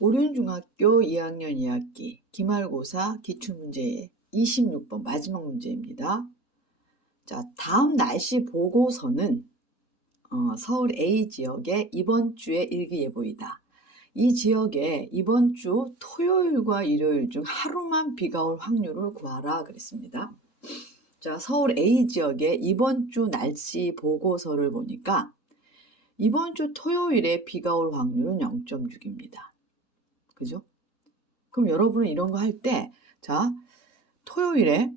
오륜중학교 2학년 2학기 기말고사 기출문제 26번 마지막 문제입니다. 자, 다음 날씨 보고서는 서울 A 지역의 이번 주의 일기예보이다. 이 지역에 이번 주 토요일과 일요일 중 하루만 비가 올 확률을 구하라 그랬습니다. 자, 서울 A 지역의 이번 주 날씨 보고서를 보니까 이번 주 토요일에 비가 올 확률은 0.6입니다. 그죠? 그럼 여러분은 이런 거 할 때, 자, 토요일에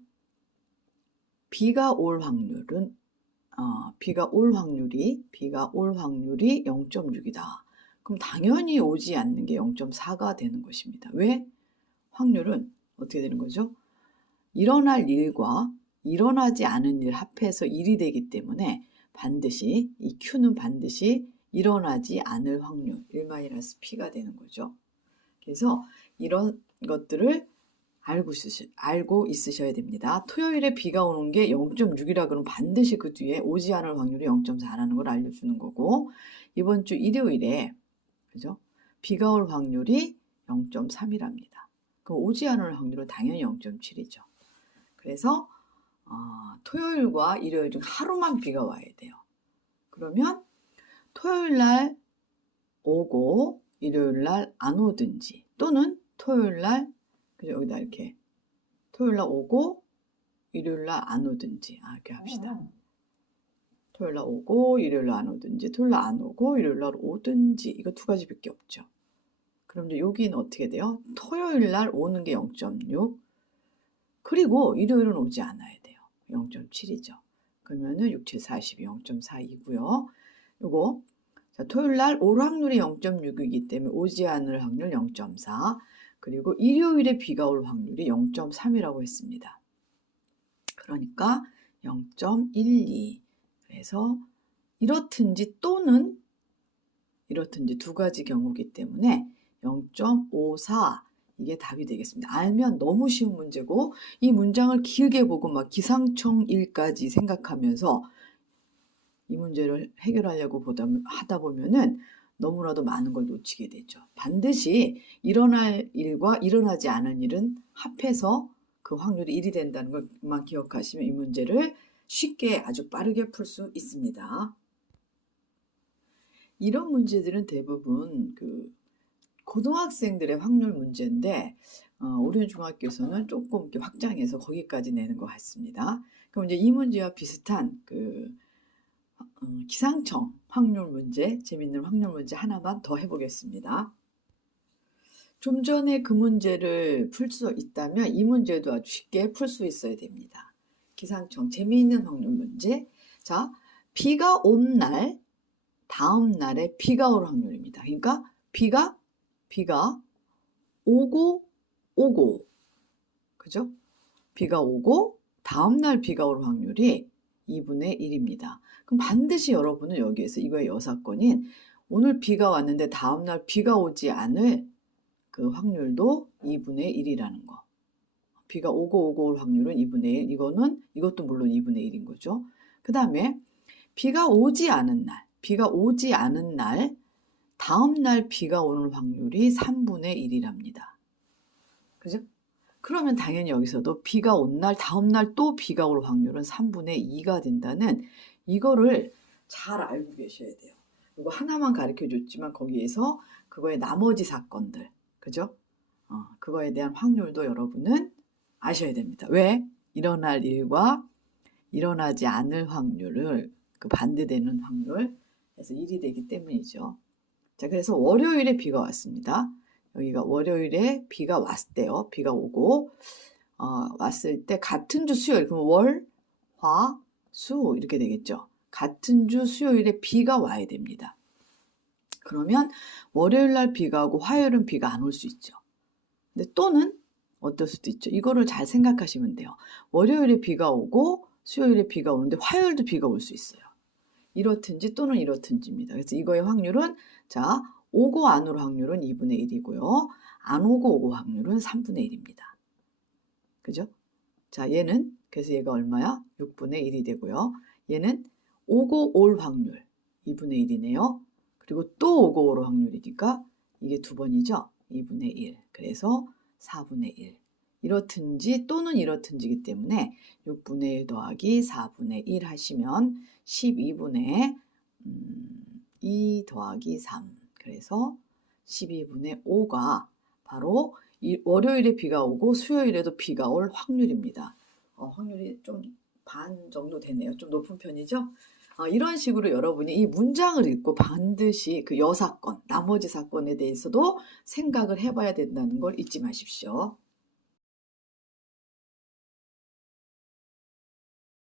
비가 올 확률은, 비가 올 확률이 0.6이다. 그럼 당연히 오지 않는 게 0.4가 되는 것입니다. 왜? 확률은 어떻게 되는 거죠? 일어날 일과 일어나지 않은 일 합해서 1이 되기 때문에 반드시, 이 Q는 반드시 일어나지 않을 확률, 1-P가 되는 거죠. 그래서 이런 것들을 알고 있으셔야 됩니다. 토요일에 비가 오는 게 0.6이라 그러면 반드시 그 뒤에 오지 않을 확률이 0.4라는 걸 알려주는 거고, 이번 주 일요일에 그죠? 비가 올 확률이 0.3이랍니다. 그럼 오지 않을 확률은 당연히 0.7이죠. 그래서 토요일과 일요일 중 하루만 비가 와야 돼요. 그러면 토요일 날 오고 일요일 날 안 오든지, 또는 토요일 날 여기다 이렇게 토요일 날 오고 일요일 날 안 오든지, 이렇게 합시다. 토요일 날 오고 일요일 날 안 오든지, 토요일 날 안 오고 일요일 날 오든지, 이거 두 가지밖에 없죠. 그럼 이제 여기는 어떻게 돼요? 토요일 날 오는 게 0.6, 그리고 일요일은 오지 않아야 돼요. 0.7이죠. 그러면은 6, 7, 40이 0.42고요. 요거 자, 토요일 날 올 확률이 0.6이기 때문에 오지 않을 확률 0.4, 그리고 일요일에 비가 올 확률이 0.3이라고 했습니다. 그러니까 0.12. 그래서 이렇든지 또는 이렇든지 두 가지 경우이기 때문에 0.54, 이게 답이 되겠습니다. 알면 너무 쉬운 문제고, 이 문장을 길게 보고 막 기상청 일까지 생각하면서 이 문제를 해결하려고 하다 보면은 너무나도 많은 걸 놓치게 되죠. 반드시 일어날 일과 일어나지 않은 일은 합해서 그 확률이 1이 된다는 것만 기억하시면 이 문제를 쉽게 아주 빠르게 풀 수 있습니다. 이런 문제들은 대부분 고등학생들의 확률 문제인데, 오륜중학교에서는 조금 이렇게 확장해서 거기까지 내는 것 같습니다. 그럼 이제 이 문제와 비슷한 기상청 확률 문제, 재밌는 확률 문제 하나만 더 해보겠습니다. 좀 전에 그 문제를 풀 수 있다면 이 문제도 아주 쉽게 풀 수 있어야 됩니다. 기상청 재미있는 확률 문제. 자, 비가 온 날, 다음 날에 비가 올 확률입니다. 그러니까 비가 오고, 그죠? 비가 오고 다음 날 비가 올 확률이 2분의 1입니다. 그럼 반드시 여러분은 여기에서 이거의 여사건인 오늘 비가 왔는데 다음 날 비가 오지 않을 그 확률도 2분의 1이라는 거. 비가 오고 올 확률은 2분의 1. 이것도 물론 2분의 1인 거죠. 그 다음에 비가 오지 않은 날, 다음 날 비가 오는 확률이 3분의 1이랍니다. 그죠? 그러면 당연히 여기서도 비가 온 날, 다음 날 또 비가 올 확률은 3분의 2가 된다는, 이거를 잘 알고 계셔야 돼요. 이거 하나만 가르쳐 줬지만 거기에서 그거의 나머지 사건들, 그죠? 그거에 대한 확률도 여러분은 아셔야 됩니다. 왜? 일어날 일과 일어나지 않을 확률을 반대되는 확률, 그래서 1이 되기 때문이죠. 자, 그래서 월요일에 비가 왔습니다. 여기가 월요일에 비가 왔대요. 비가 오고 왔을 때 같은 주 수요일, 그럼 월, 화, 수 이렇게 되겠죠. 같은 주 수요일에 비가 와야 됩니다. 그러면 월요일 날 비가 오고 화요일은 비가 안 올 수 있죠. 근데 또는 어떨 수도 있죠. 이거를 잘 생각하시면 돼요. 월요일에 비가 오고 수요일에 비가 오는데 화요일도 비가 올 수 있어요. 이렇든지 또는 이렇든지입니다. 그래서 이거의 확률은, 자, 오고 안 올 확률은 2분의 1이고요. 안 오고 확률은 3분의 1입니다. 그죠? 자, 그래서 얘가 얼마야? 6분의 1이 되고요. 얘는 오고 올 확률 2분의 1이네요. 그리고 또 오고 올 확률이니까 이게 두 번이죠. 2분의 1. 그래서 4분의 1. 이렇든지 또는 이렇든지기 때문에 6분의 1 더하기 4분의 1 하시면 12분의 2 더하기 3. 그래서 12분의 5가 바로 월요일에 비가 오고 수요일에도 비가 올 확률입니다. 확률이 좀 반 정도 되네요. 좀 높은 편이죠? 이런 식으로 여러분이 이 문장을 읽고 반드시 그 여사건, 나머지 사건에 대해서도 생각을 해봐야 된다는 걸 잊지 마십시오.